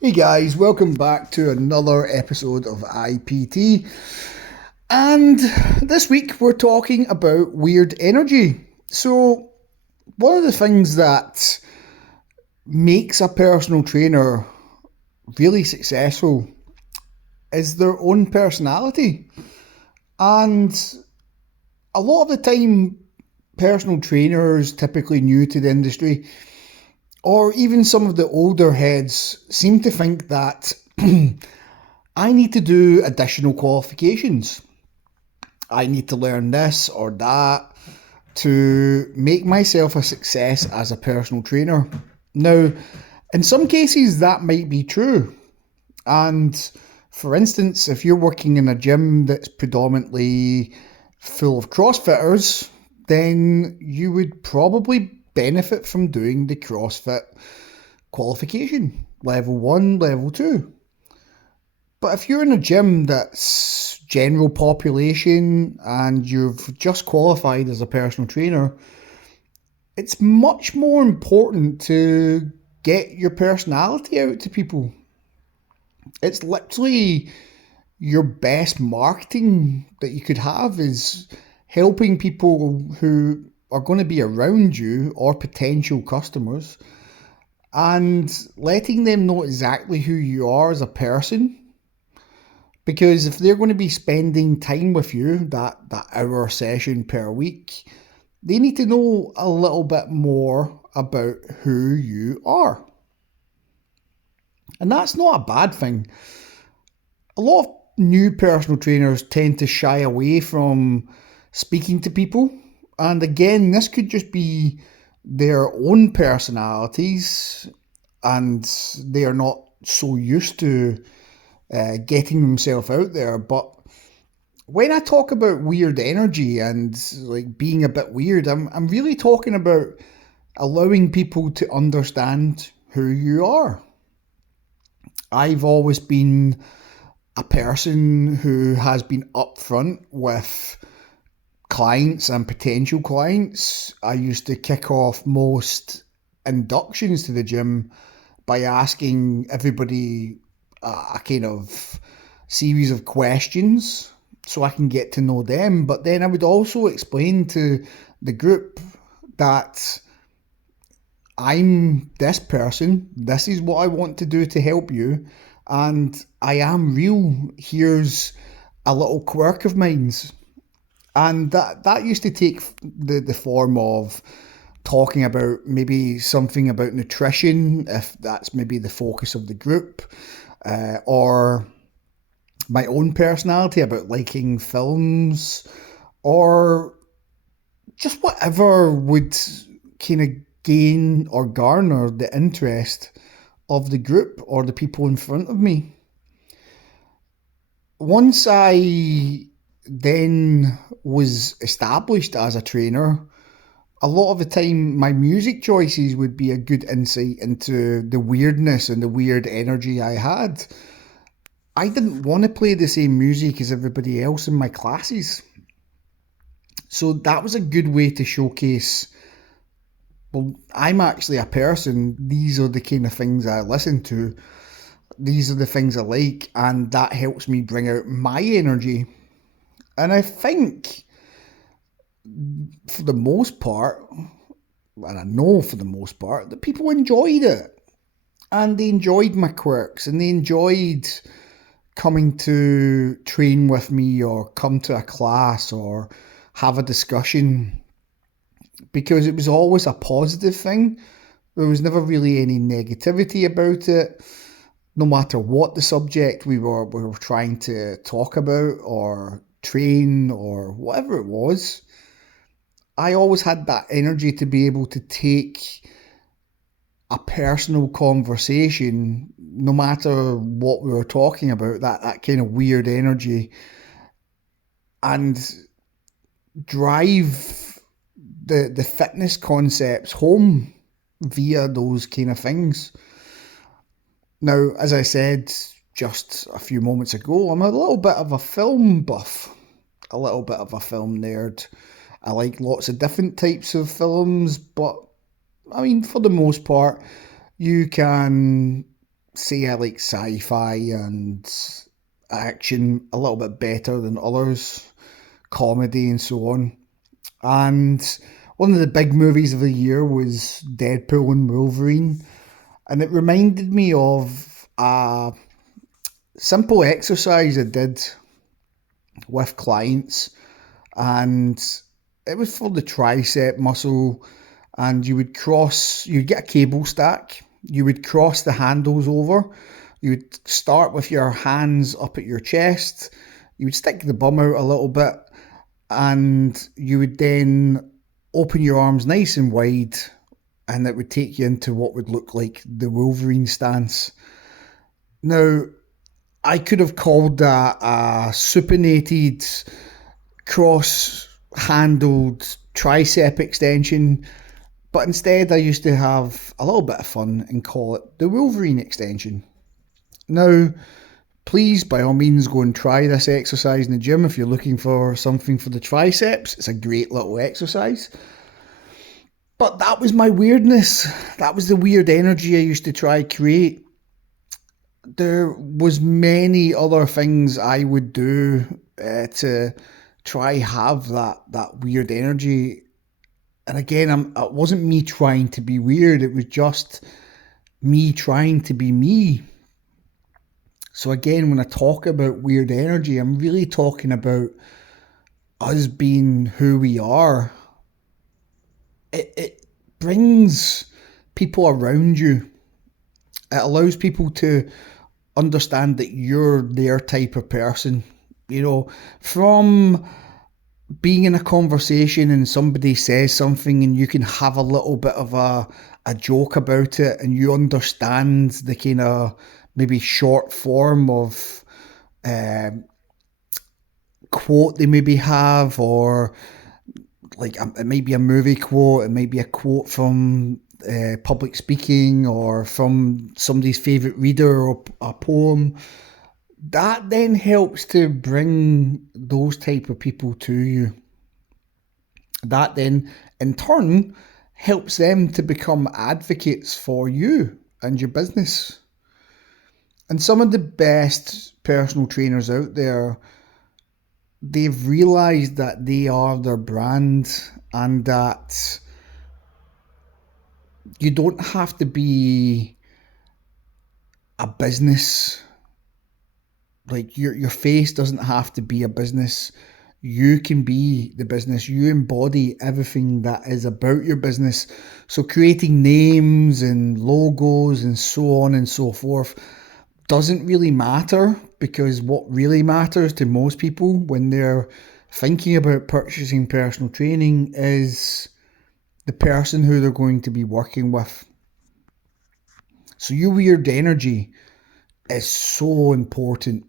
Hey guys, welcome back to another episode of IPT. And this week we're talking about weird energy. So, one of the things that makes a personal trainer really successful is their own personality. And a lot of the time, personal trainers, typically new to the industry, or even some of the older heads, seem to think that I need to do additional qualifications. I need to learn this or that to make myself a success as a personal trainer. Now, in some cases, that might be true. And for instance, if you're working in a gym that's predominantly full of CrossFitters, then you would probably benefit from doing the CrossFit qualification level one, level two. But if you're in a gym that's general population and you've just qualified as a personal trainer, it's much more important to get your personality out to people. It's literally your best marketing that you could have is helping people who are going to be around you or potential customers and letting them know exactly who you are as a person. Because if they're going to be spending time with you, that hour session per week, they need to know a little bit more about who you are. And that's not a bad thing. A lot of new personal trainers tend to shy away from speaking to people. And again, this could just be their own personalities and they are not so used to getting themselves out there. But when I talk about weird energy and like being a bit weird, I'm really talking about allowing people to understand who you are. I've always been a person who has been upfront with clients and potential clients. I used to kick off most inductions to the gym by asking everybody a kind of series of questions so I can get to know them. But then I would also explain to the group that I'm this person, this is what I want to do to help you, and I am real. Here's a little quirk of mine's. And that used to take the form of talking about maybe something about nutrition, if that's maybe the focus of the group, or my own personality about liking films, or just whatever would kind of gain or garner the interest of the group or the people in front of me. Once I then was established as a trainer, a lot of the time my music choices would be a good insight into the weirdness and the weird energy I had. I didn't want to play the same music as everybody else in my classes. So that was a good way to showcase, well, I'm actually a person. These are the kind of things I listen to. These are the things I like. And that helps me bring out my energy. And I think, for the most part, and I know for the most part, that people enjoyed it. And they enjoyed my quirks and they enjoyed coming to train with me or come to a class or have a discussion because it was always a positive thing. There was never really any negativity about it, no matter what the subject we were trying to talk about or train or whatever it was. I always had that energy to be able to take a personal conversation, no matter what we were talking about, that kind of weird energy, and drive the fitness concepts home via those kind of things. Now, as I said just a few moments ago, I'm a little bit of a film buff, a little bit of a film nerd. I like lots of different types of films, but I mean, for the most part, you can say I like sci-fi and action a little bit better than others, comedy and so on. And one of the big movies of the year was Deadpool and Wolverine, and it reminded me of a simple exercise I did with clients, and it was for the tricep muscle. And you'd get a cable stack, you would cross the handles over, you would start with your hands up at your chest, you would stick the bum out a little bit, and you would then open your arms nice and wide, and it would take you into what would look like the Wolverine stance. Now, I could have called that a supinated, cross-handled tricep extension, but instead I used to have a little bit of fun and call it the Wolverine extension. Now, please, by all means, go and try this exercise in the gym if you're looking for something for the triceps. It's a great little exercise. But that was my weirdness. That was the weird energy I used to try create. There was many other things I would do to try have that weird energy. And again, it wasn't me trying to be weird. It was just me trying to be me. So again, when I talk about weird energy, I'm really talking about us being who we are. It brings people around you. It allows people to understand that you're their type of person. You know, from being in a conversation and somebody says something and you can have a little bit of a joke about it, and you understand the kind of maybe short form of quote they maybe have, or like it might be a movie quote, it might be a quote from public speaking or from somebody's favourite reader or a poem. That then helps to bring those type of people to you. That then in turn helps them to become advocates for you and your business. And some of the best personal trainers out there, they've realised that they are their brand, and that you don't have to be a business. Like your face doesn't have to be a business. You can be the business. You embody everything that is about your business. So creating names and logos and so on and so forth doesn't really matter, because what really matters to most people when they're thinking about purchasing personal training is the person who they're going to be working with. So your weird energy is so important.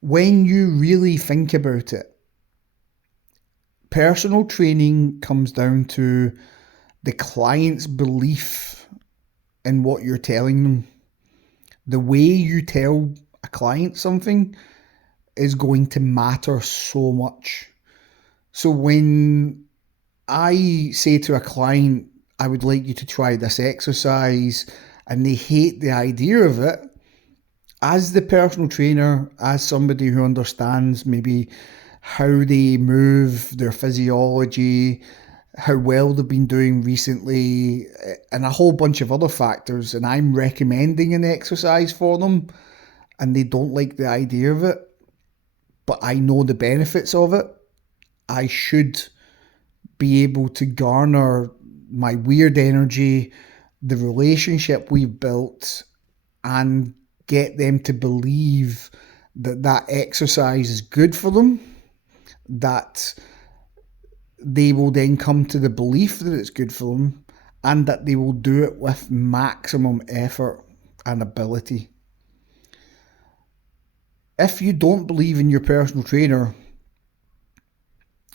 When you really think about it, personal training comes down to the client's belief in what you're telling them. The way you tell a client something is going to matter so much. So when I say to a client, I would like you to try this exercise, and they hate the idea of it, as the personal trainer, as somebody who understands maybe how they move, their physiology, how well they've been doing recently, and a whole bunch of other factors, and I'm recommending an exercise for them, and they don't like the idea of it, but I know the benefits of it, I should be able to garner my weird energy, the relationship we've built, and get them to believe that that exercise is good for them, that they will then come to the belief that it's good for them, and that they will do it with maximum effort and ability. If you don't believe in your personal trainer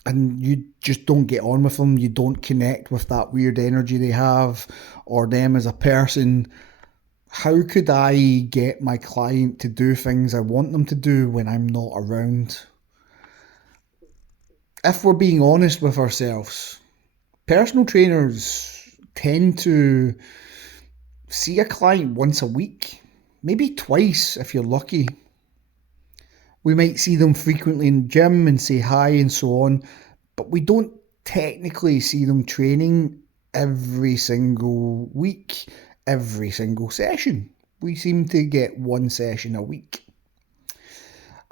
and you just don't get on with them, you don't connect with that weird energy they have or them as a person, how could I get my client to do things I want them to do when I'm not around? If we're being honest with ourselves, personal trainers tend to see a client once a week, maybe twice if you're lucky. We might see them frequently in the gym and say hi and so on, but we don't technically see them training every single week, every single session. We seem to get one session a week.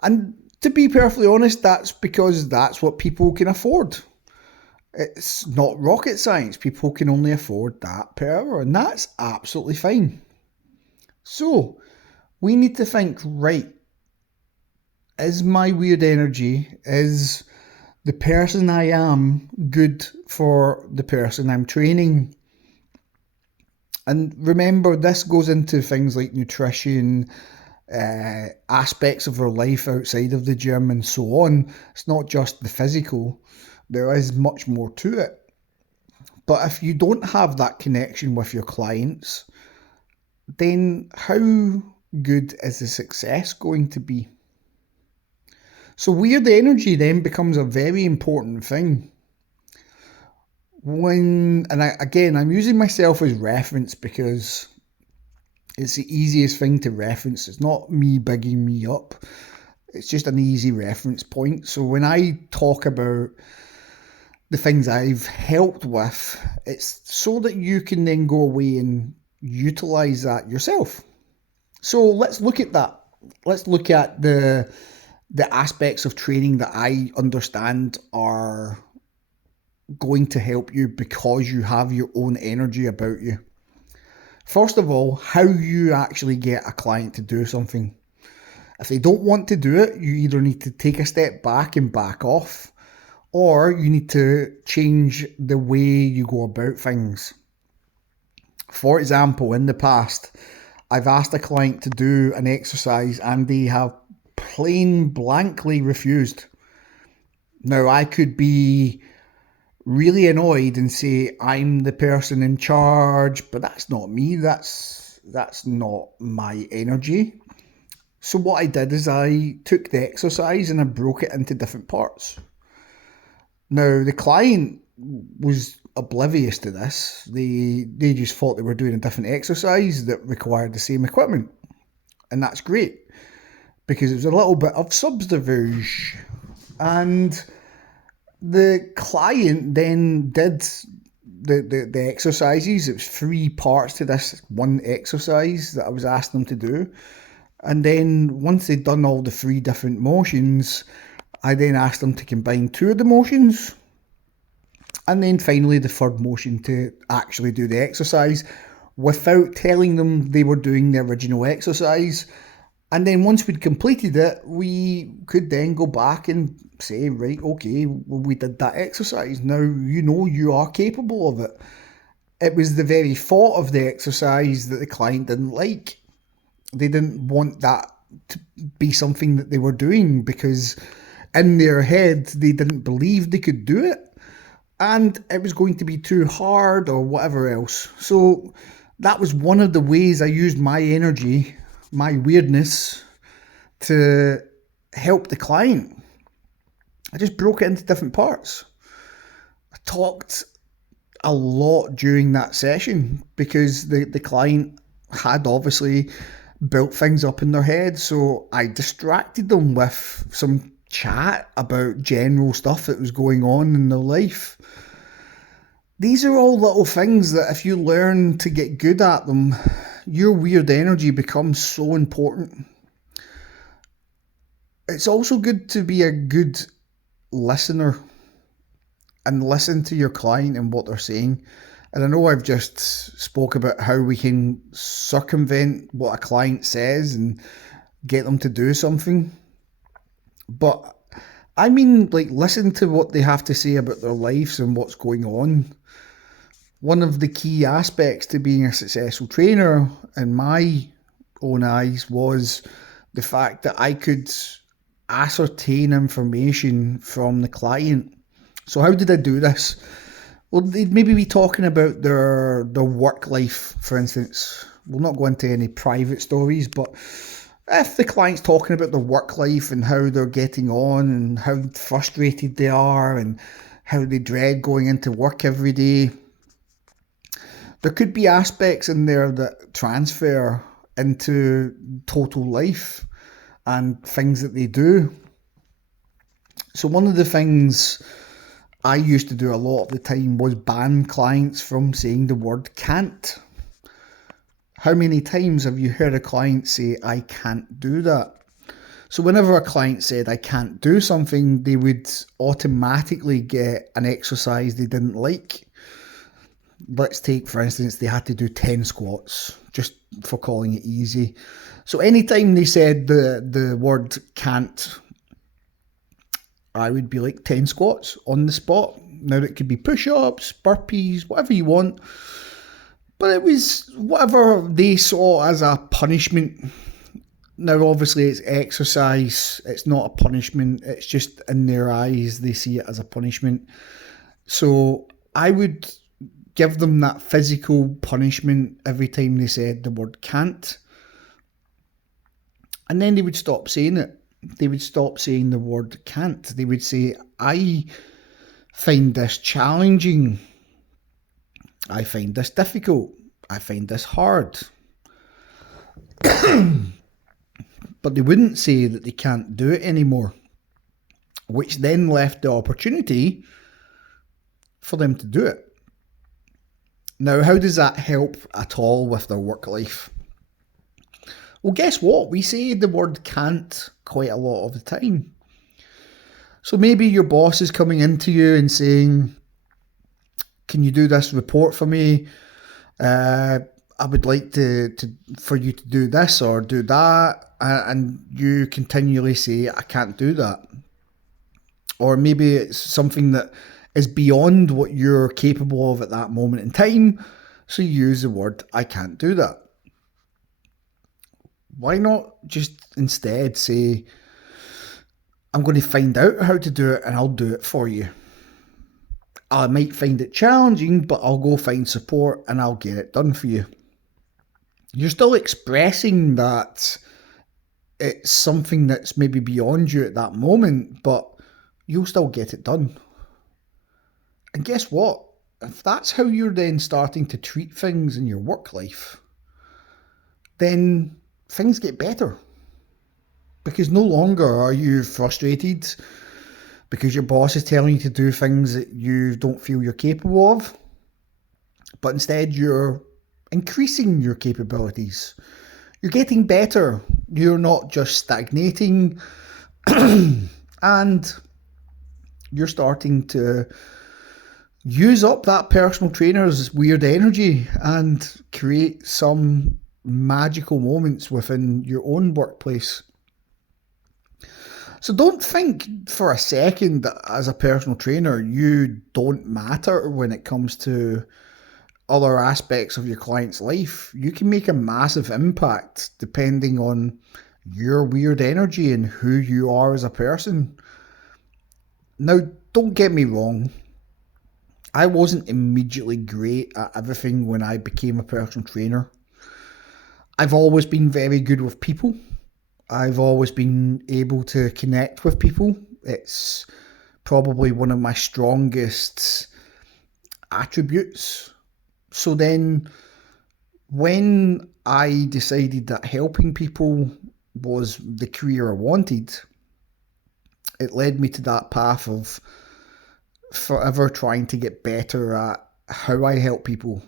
And to be perfectly honest, that's because that's what people can afford. It's not rocket science. People can only afford that per hour, and that's absolutely fine. So, we need to think, right, is my weird energy, is the person I am good for the person I'm training? And remember, this goes into things like nutrition, aspects of our life outside of the gym and so on. It's not just the physical. There is much more to it. But if you don't have that connection with your clients, then how good is the success going to be? So weird energy then becomes a very important thing. I'm using myself as reference because it's the easiest thing to reference. It's not me bigging me up. It's just an easy reference point. So when I talk about the things I've helped with, it's so that you can then go away and utilize that yourself. So let's look at that. Let's look at the aspects of training that I understand are going to help you because you have your own energy about you. First of all, how you actually get a client to do something. If they don't want to do it, you either need to take a step back and back off, or you need to change the way you go about things. For example, in the past, I've asked a client to do an exercise and they have plain blankly refused. Now, I could be really annoyed and say I'm the person in charge, but that's not me. That's not my energy. So what I did is I took the exercise and I broke it into different parts. Now, the client was oblivious to this. They just thought they were doing a different exercise that required the same equipment. And that's great, because it was a little bit of subterfuge. And the client then did the exercises. It was 3 parts to this one exercise that I was asking them to do. And then once they'd done all the 3 different motions, I then asked them to combine 2 of the motions. And then finally the 3rd motion to actually do the exercise without telling them they were doing the original exercise. And then once we'd completed it, we could then go back and say, right, okay, well, we did that exercise. Now you know you are capable of it. It was the very thought of the exercise that the client didn't like. They didn't want that to be something that they were doing because in their head they didn't believe they could do it. And it was going to be too hard or whatever else. So that was one of the ways I used my energy, my weirdness, to help the client. I just broke it into different parts. I talked a lot during that session because the client had obviously built things up in their head. So I distracted them with some chat about general stuff that was going on in their life. These are all little things that if you learn to get good at them, your weird energy becomes so important. It's also good to be a good listener and listen to your client and what they're saying. And I know I've just spoke about how we can circumvent what a client says and get them to do something. But I mean, like, listen to what they have to say about their lives and what's going on. One of the key aspects to being a successful trainer, in my own eyes, was the fact that I could ascertain information from the client. So how did I do this? Well, they'd maybe be talking about their work life, for instance. We'll not go into any private stories, but if the client's talking about their work life and how they're getting on and how frustrated they are and how they dread going into work every day, There could be aspects in there that transfer into total life and things that they do. So one of the things I used to do a lot of the time was ban clients from saying the word can't. How many times have you heard a client say, I can't do that? So whenever a client said, I can't do something, they would automatically get an exercise they didn't like. Let's take, for instance, they had to do 10 squats, just for calling it easy. So anytime they said the word can't, I would be like 10 squats on the spot. Now it could be push-ups, burpees, whatever you want. But it was whatever they saw as a punishment. Now obviously it's exercise, it's not a punishment, it's just in their eyes they see it as a punishment. So I would give them that physical punishment every time they said the word can't. And then they would stop saying it. They would stop saying the word can't. They would say, I find this challenging. I find this difficult. I find this hard. But they wouldn't say that they can't do it anymore, which then left the opportunity for them to do it. Now, how does that help at all with their work life? Well, guess what? We say the word can't quite a lot of the time. So maybe your boss is coming into you and saying, can you do this report for me? I would like for you to do this or do that. And you continually say, I can't do that. Or maybe it's something that is beyond what you're capable of at that moment in time. So you use the word, I can't do that. Why not just instead say, I'm going to find out how to do it and I'll do it for you. I might find it challenging, but I'll go find support and I'll get it done for you. You're still expressing that it's something that's maybe beyond you at that moment, but you'll still get it done. And guess what? If that's how you're then starting to treat things in your work life, then things get better. Because no longer are you frustrated because your boss is telling you to do things that you don't feel you're capable of, but instead you're increasing your capabilities. You're getting better. You're not just stagnating, and you're starting to use up that personal trainer's weird energy and create some magical moments within your own workplace. So don't think for a second that as a personal trainer you don't matter when it comes to other aspects of your client's life. You can make a massive impact depending on your weird energy and who you are as a person. Now, don't get me wrong. I wasn't immediately great at everything when I became a personal trainer. I've always been very good with people. I've always been able to connect with people. It's probably one of my strongest attributes. So then when I decided that helping people was the career I wanted, it led me to that path of forever trying to get better at how I help people.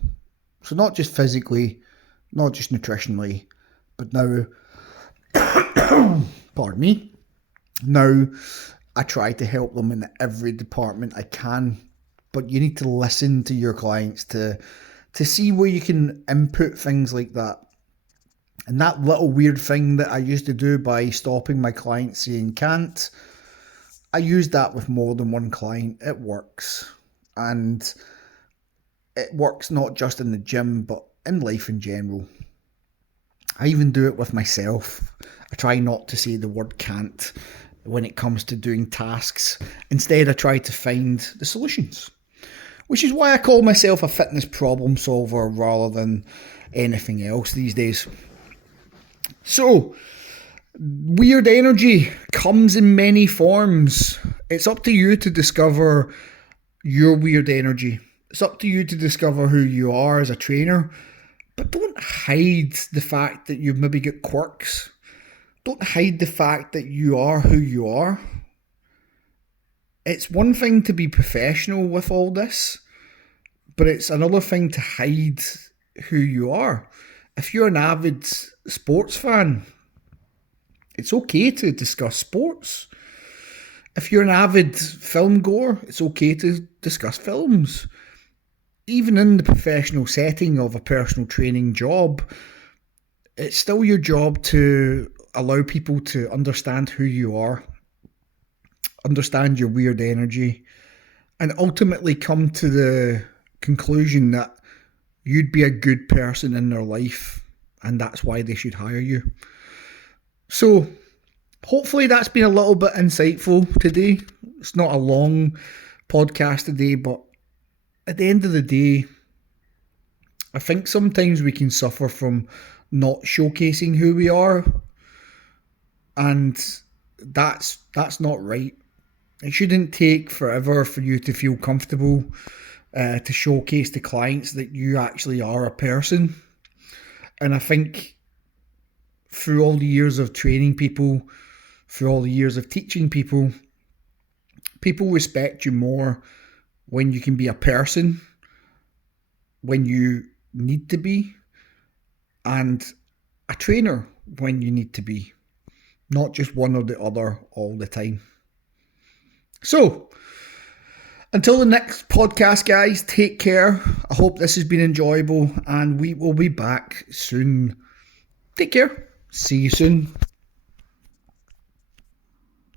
So not just physically, not just nutritionally, but now, pardon me, now I try to help them in every department I can. But you need to listen to your clients to see where you can input things like that. And that little weird thing that I used to do by stopping my clients saying can't, I use that with more than one client. It works. And it works not just in the gym, but in life in general. I even do it with myself. I try not to say the word can't when it comes to doing tasks. Instead, I try to find the solutions, which is why I call myself a fitness problem solver rather than anything else these days. So, weird energy comes in many forms. It's up to you to discover your weird energy It's up to you to discover who you are as a trainer, but don't hide the fact that you've maybe got quirks. Don't hide the fact that you are who you are. It's one thing to be professional with all this, but it's another thing to hide who you are. If you're an avid sports fan, it's okay to discuss sports. If you're an avid film goer, it's okay to discuss films. Even in the professional setting of a personal training job, it's still your job to allow people to understand who you are, understand your weird energy, and ultimately come to the conclusion that you'd be a good person in their life and that's why they should hire you. So hopefully that's been a little bit insightful today. It's not a long podcast today, but at the end of the day, I think sometimes we can suffer from not showcasing who we are, and that's not right. It shouldn't take forever for you to feel comfortable to showcase to clients that you actually are a person. And I think through all the years of training people, through all the years of teaching people, people respect you more when you can be a person, when you need to be, and a trainer when you need to be, not just one or the other all the time. So, until the next podcast, guys, take care. I hope this has been enjoyable, and we will be back soon. Take care. See you soon.